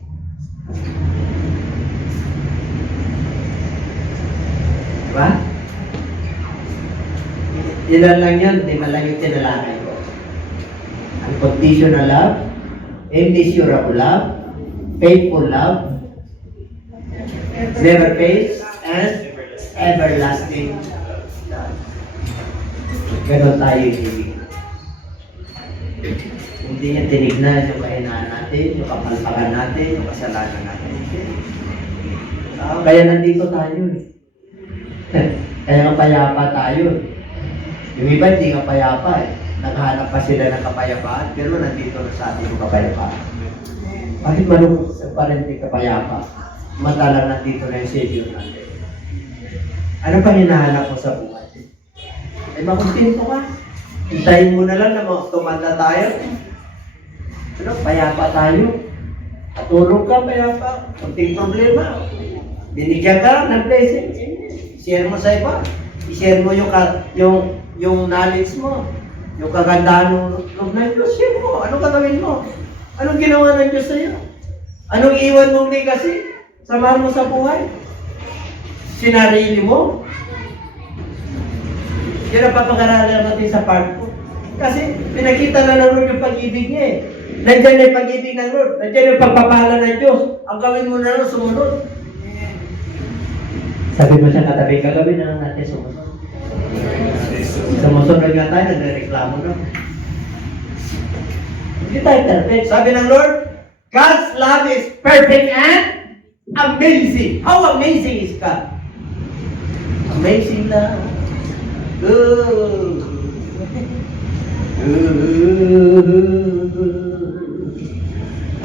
Diba? Ilan lang yun, di man lang yung tinalakay ko. Unconditional love, immeasurable love, faithful love, never fails, and everlasting love. Ganon tayo ibig. Hindi niya tinignan yung kahinaan natin, yung kapalpakan natin, yung kasalanan natin. Kaya nandito tayo Kaya nga payapa tayo. Yung iba hindi nga payapa Naghahanap pa sila ng kapayapaan, pero nandito na sa atin yung kapayapaan. Bakit malungkot pa rin yung kapayapa? Matalang nandito na yung Savior natin. Ano pang hinahanap mo sa buhay? Ay makuntento ka. Hintayin mo na lang na tumanda tayo. Pero payapa tayo. Patulog ka, payapa. Kunting problema. Binigyan ka ng blessing. I-share mo sa iba. I-share mo yung knowledge mo. Yung kagandahan ng loob ng Diyos. Share mo. Anong gagawin mo? Anong ginawa ng Diyos sa'yo? Anong iwan mong legacy? Samahan mo sa buhay? Sinarili mo? Yan ang papag-aralan natin sa part ko. Kasi pinakita na ng Lord yung pag-ibig niya Nandiyan na yung pag-ibig ng Lord. Nandiyan yung pagpapala ng Diyos. Ang gawin mo na lang, sumunod. Sabi mo siya katabi, gagawin na lang natin sumunod. Sumusunod nga tayo, nagre-reklamo na. Hindi tayo perfect. Sabi ng Lord, God's love is perfect and amazing. How amazing is God? Amazing love. Ooh.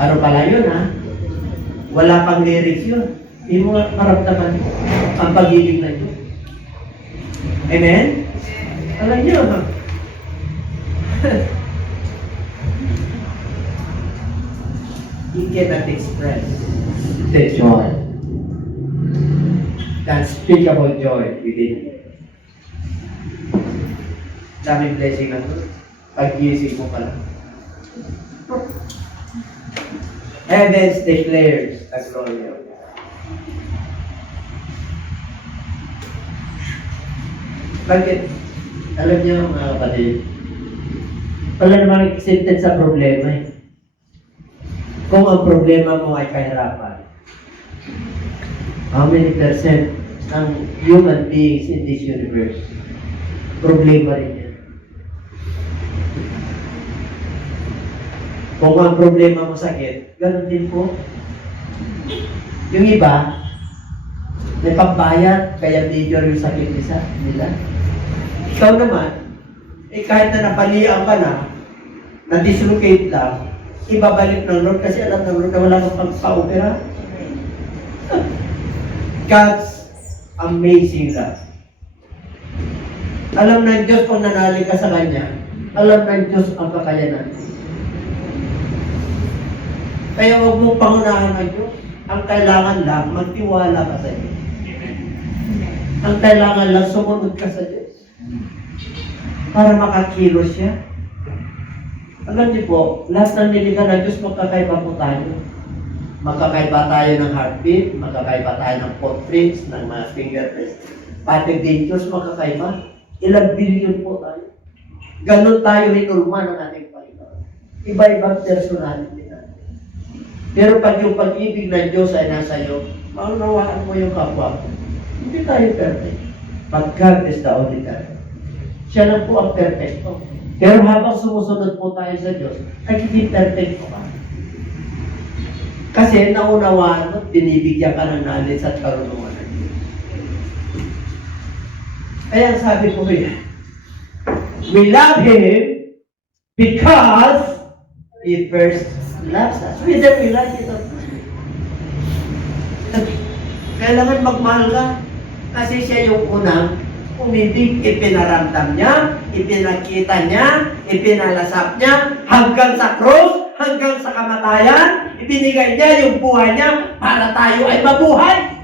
Ano pala yun, ha? Wala pang lyrics yun. Hindi mo maramdaman ang pag-ibig na Diyos. Amen? Alam niyo, ha? You cannot express the joy. The unspeakable joy within you. Daming blessing na ito. Pag-iisip mo pala. Heavens declares the glory of God. Bakit? Alam niyo mga kapatid, wala namang accepted sa problema eh. Kung ang problema mo ay kahirapan, how many percent ng human beings in this universe, problema rin yan. Kung ang problema mo sakit, ganun din po. Yung iba, may pambayad, kaya major yung sakit nila. Ikaw naman, kahit na napalian ka na-dislocate lang, ibabalik ng Lord kasi alam ng Lord na wala kang pagpa-opera. God's amazing love. Alam ng Diyos kung nanali ka sa Kanya. Alam ng Diyos ang kakayanan. Kaya huwag mong pangunahan ng Diyos. Ang kailangan lang, magtiwala ka sa Diyos. Ang kailangan lang, sumunod ka sa Diyos. Para makakilos siya. Alam niyo po, lahat ng nilikha ng Diyos, magkakaiba po tayo. Magkakaiba tayo ng heartbeat, magkakaiba tayo ng footprints, ng mga fingerprints. Pati din Diyos, magkakaiba. Ilang billion po tayo. Ganon tayo hinulma ng ating Panginoon. Iba-ibang personality natin. Pero pag yung pag-ibig ng Diyos ay nasa iyo, maunawaan mo yung kapwa mo. Hindi tayo perfect. But God is the only God. Siya lang po ang perfecto. Pero habang sumusunod po tayo sa Diyos, nagiging perfecto ka. Kasi naunawaan mo, binibigyan ka ng knowledge at karunungan ng Diyos. Kaya sabi ko yan, we love Him because He first loves us. Whether we like it or not. Kailangan magmahal ka. Kasi siya yung unang umibig, ipinaramdam niya, ipinakita niya, ipinalasap niya, hanggang sa cross, hanggang sa kamatayan, ibinigay niya yung buhay niya para tayo ay mabuhay.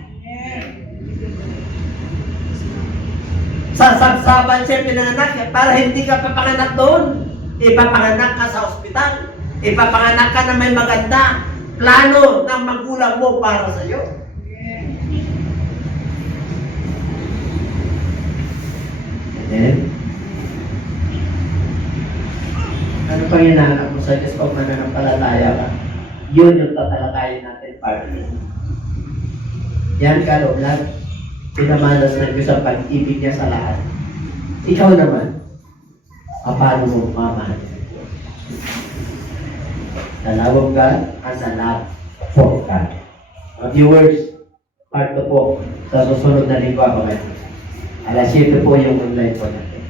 Sa sabsaban siya pinanganak para hindi ka papanganak doon. Ipapanganak ka sa ospital. Ipapanganak ka na may maganda plano ng magulang mo para sa iyo. Amen. Ano pang hinahanap mo sa Diyos kung mananampalataya ka? Yun yung tatalakayin natin partner. Yan kaloob, pinamalas ng Diyos ang pag-ibig niya sa lahat. Ikaw naman, paano mo mamahal sa Diyos? The love of God and the love for God. Viewers, part 2 po sa susunod na linggo ako ngayon. Alas 7 po yung online po natin.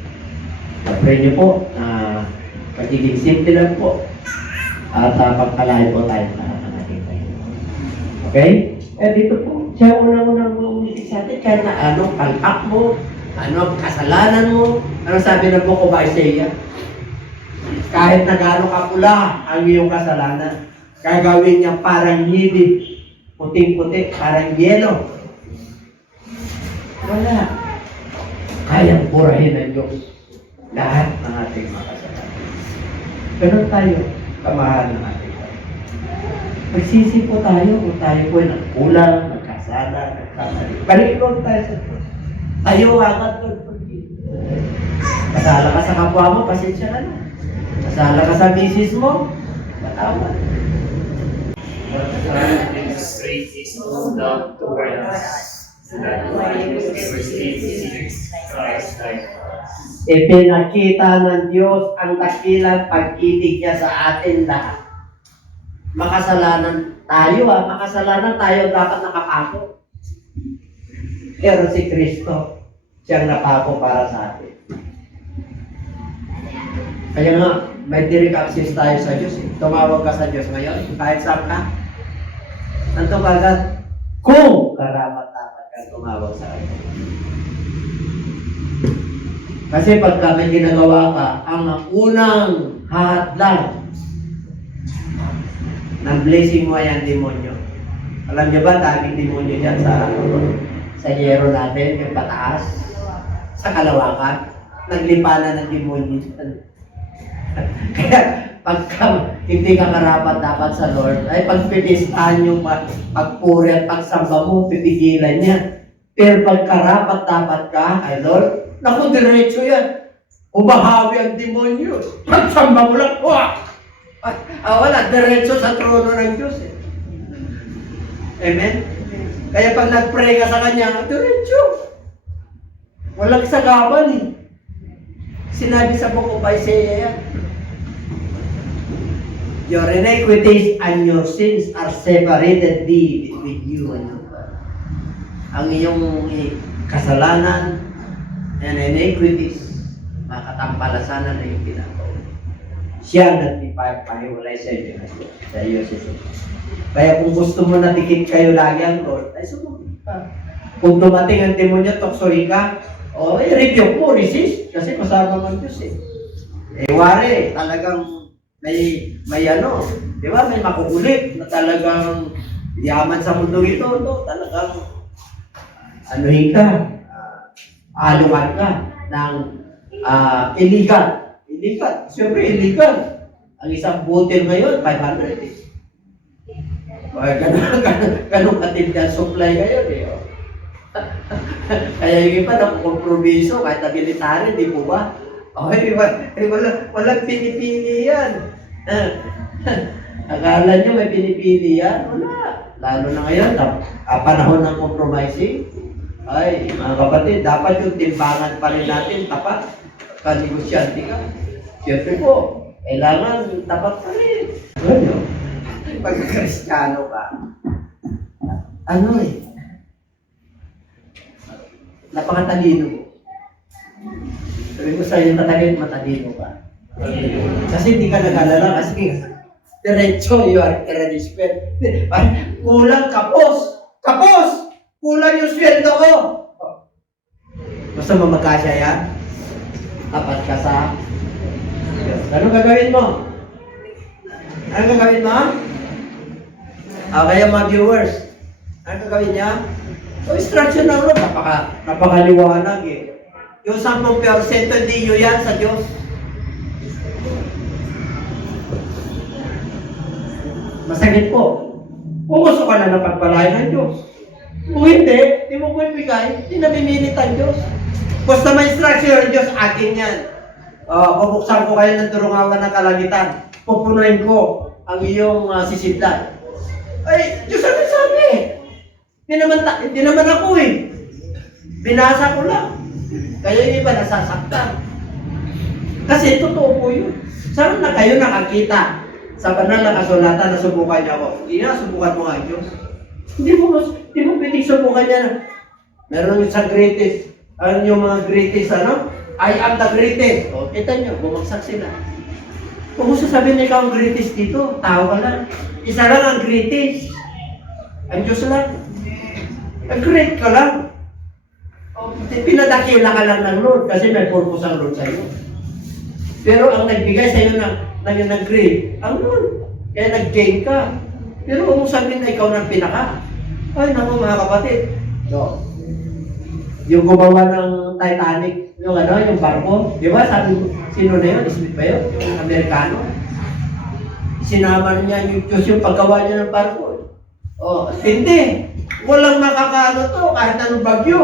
Pray niyo po na magiging simple lang po at pagpalain po tayo para natin tayo. Okay? Dito po, siya unang-unang umitig sa atin kahit na anong palpak mo, ano kasalanan mo, ano sabi ng book of Isaiah, kahit na gaano kapula ang iyong kasalanan, gagawin niya parang nibig, puting-puti, parang yelo. Wala. Kayang burahin ng Diyos lahat ng ating mga kasalanan. Ganun tayo, kamahal ng ating tayo. Magsisi po tayo kung tayo po ay nagkulang, nagkasala, nagkamali. Balik-log tayo sa Diyos. Tayo agad Lord forgive. Kasala ka sa kapwa mo, pasensya ka na. Kasala ka sa misis mo, matawad. Straight is moved up toward us. So that we receive Christ like us. Ipinakita ng Diyos ang dakilang pag-ibig niya sa atin lahat. makasalanan tayo makasalanan tayo dapat nakapako. Pero si Kristo, siyang napako para sa atin. Kaya nga, may direct access tayo sa Diyos. Tumawag ka sa Diyos ngayon, kahit saan ka. Nanto ka agad, kung karapat-dapat ka tumawag sa Kanya. Kasi pagka may ginagawa ka, ang unang hahadlang ng blessing mo ay ang demonyo. Alam niyo ba, daming demonyo dyan sa yero natin, yung pataas, sa kalawakan, naglipanan ng demonyo dyan. Kaya pagka hindi ka karapat dapat sa Lord, ay pagpipistahan yung pagpuri at pagsamba mo, pipigilan niya. Pero pag karapat dapat ka, ay Lord, naku, diretso yan. Umahawi ang demonyo. Pagsamba mo lang, wah! Wala, diretso sa trono ng Diyos. Amen? Kaya pag nag-pray ka sa Kanya, diretso. Walang sagaban eh. Sinabi sa book of Isaiah yan. Your iniquities and your sins are separated thee between you and your God. Ang iyong kasalanan and iniquities, makatampalasanan na yung ginagawa. Siya nagpapahiwalay sa inyo, sa iyo si Jesus. Kaya kung gusto mo na dikit kayo lagi ang Lord, ay sumunod ka. Kung dumating ang demonyo, tuksohin ka, rebuke mo, resist, kasi kasama mo ang Diyos eh. Wari, talagang may ano, di ba, may makukulit na talagang yaman sa mundo ito, talagang anuhin ka, alungan ka ng illegal. Illegal. Siyempre, illegal. Ang isang butil ngayon, 500 eh. Ganun katindi ang supply ngayon eh. Kaya yung iba nakukompromiso, kahit na military, di po ba? Walang pinipili yan. Akala nyo may pinipili yan? Wala. Lalo na ngayon, panahon ng compromising. Ay, mga kapatid, dapat yung timbangan pa rin natin tapat. Kanegosyante ka. Siyempre po, kailangan tapat pa rin. Ano? Pag Kristiyano ka, ano eh, napakatalino mo. Sabi ko sa'yo, matalino ka. Kasi hindi ka nag-alala, kasi diretso, you are irrespect. Kulang, kapos! Kapos! Kulang yung sweldo ko! Basta mamagkasya yan, tapat ka sa Diyos. Anong gagawin mo? Anong gagawin mo? Kaya mga viewers, anong gagawin niya? Instruction ng Lord, napakaliwanag eh. Yung 10% hindi yun yan sa Diyos. Masakit po. Kung gusto ka na ng pagpalain ng Diyos. Kung hindi, di mo ko ibigay, hindi namimilit ang Diyos. Basta may instruction ng Diyos, akin yan. Bubuksan ko kayo ng durungawan ng kalangitan. Pupunuin ko ang iyong sisidlan. Ay, Diyos ang sabi. Hindi naman ako eh. Binasa ko lang. Kaya yung iba nasasaktan. Kasi totoo po yun. Saan na kayo nakakita sa banal na kasulatan na subukan niya ako? Hindi na, subukan mo nga Diyos. Hindi mo pwedeng subukan niya. Meron yung sa greatest. Ano yung mga greatest, ano? I am the greatest. O, kita niyo, bumagsak sila. Kung gusto sabihin na ikaw ang greatest dito, tao ka lang. Isa lang ang greatest. Ang Diyos lang. Ang great ka lang. Pinadakila ka lang ng Lord kasi may purpose ang Lord sa iyo. Pero ang nagbigay sa iyo ng great, ang Lord. Kaya nag-gain ka. Pero kung sabihin na ikaw ng pinaka, ay naku mga kapatid. No. Yung gumawa ng Titanic, yung barko, di ba? Sabi, sino na yun? Smith ba yun? Yung Amerikano. Sinama niya yung Diyos yung paggawa niya ng barko. Hindi. Walang makakaano to, kahit anong bagyo.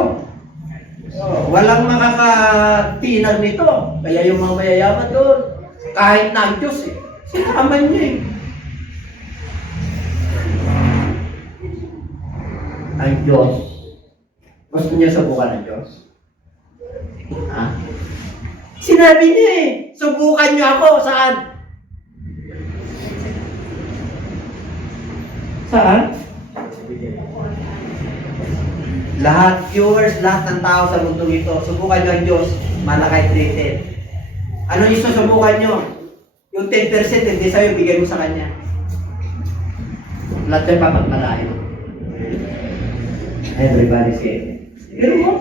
Walang makakatinag nito. Kaya yung mga mayayaman doon, kahit na ang Diyos eh, sinama niya eh. Ang Diyos, gusto niya subukan ng Diyos? Ha? Sinabi niya eh, subukan niyo ako, saan? Saan? Lahat, viewers, lahat ng tao sa mundo ito, subukan nyo ang Diyos, malakay treated. Ano yung susubukan nyo? Yung 10% hindi sa'yo, bigay mo sa Kanya. Lahat yung papagmalayo. Everybody say, pero mo,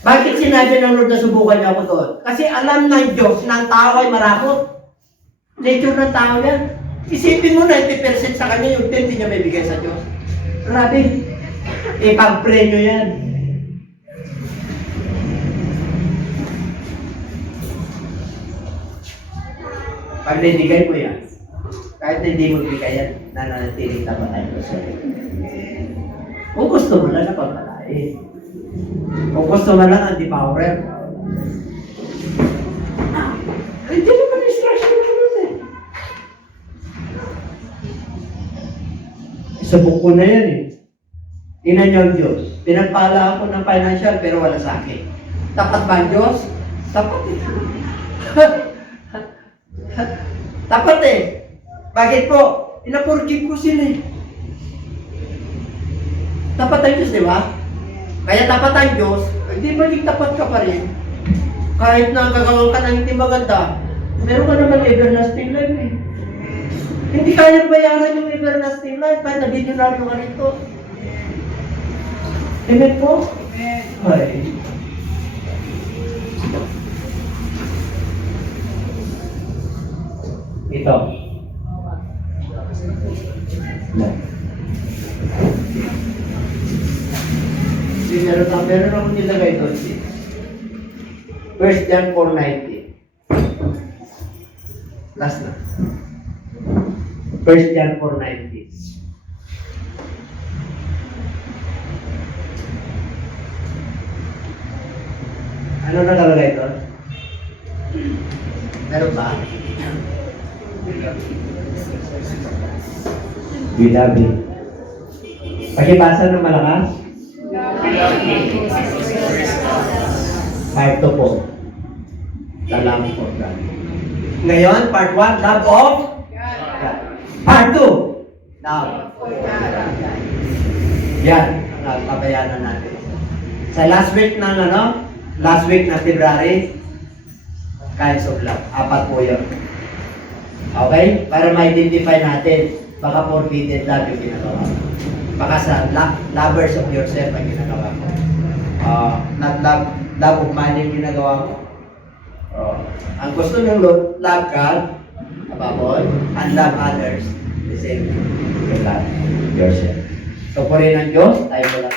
bakit sinabi ng Lord na subukan niya ako doon? Kasi alam ng Diyos na ang tao ay marakot. Nature ng tao yan. Isipin mo 90% sa Kanya, yung 10 hindi niya may bigay sa Diyos. Grabe. Ipag-pray nyo yan. Pag nabigay mo yan, kahit na hindi mo bigay yan, nananatiling tapat tayo sa iyo. Kung gusto mo lang na pagpalain. Kung gusto mo lang ang di-power. Hindi mo pa instruction mo nun eh. Subok ko na yan eh. Tingnan niyo ang Diyos. Pinagpala ako ng financial pero wala sa akin. Tapat ba ang Diyos? Tapat eh. Tapat eh. Bakit po? Ina-forgive ko sila eh. Tapat ang Diyos, di ba? Kaya tapat ang Diyos, hindi maging tapat ka pa rin. Kahit na gagawin ka ng hindi maganda, meron ka naman everlasting life eh. Hindi kaya bayaran yung everlasting life kahit na binunaryo ka rito. Amen po? Ay. Ito. No. Meron akong nilagay doon. 1 John 4:19. Last na. 1 John 4:19. Ano nakalagay doon? Meron ba? Beloved. Pakibasa ng malakas. Part 2 po. Salamat po. Ngayon, part 1, love of God. Part 2, love of God. Yan, ang pabayanan natin. Sa last week ng last week na February, kinds of love. 4 po yun. Okay? Para ma-identify natin, baka forbidden love yung ginagawa mo. Baka sa lovers of yourself ang ginagawa mo. Not love of money yung ginagawa mo. Ang gusto ng Lord, love God, above all, and love others, the same you love yourself. So, purihin ng Diyos, tayo wala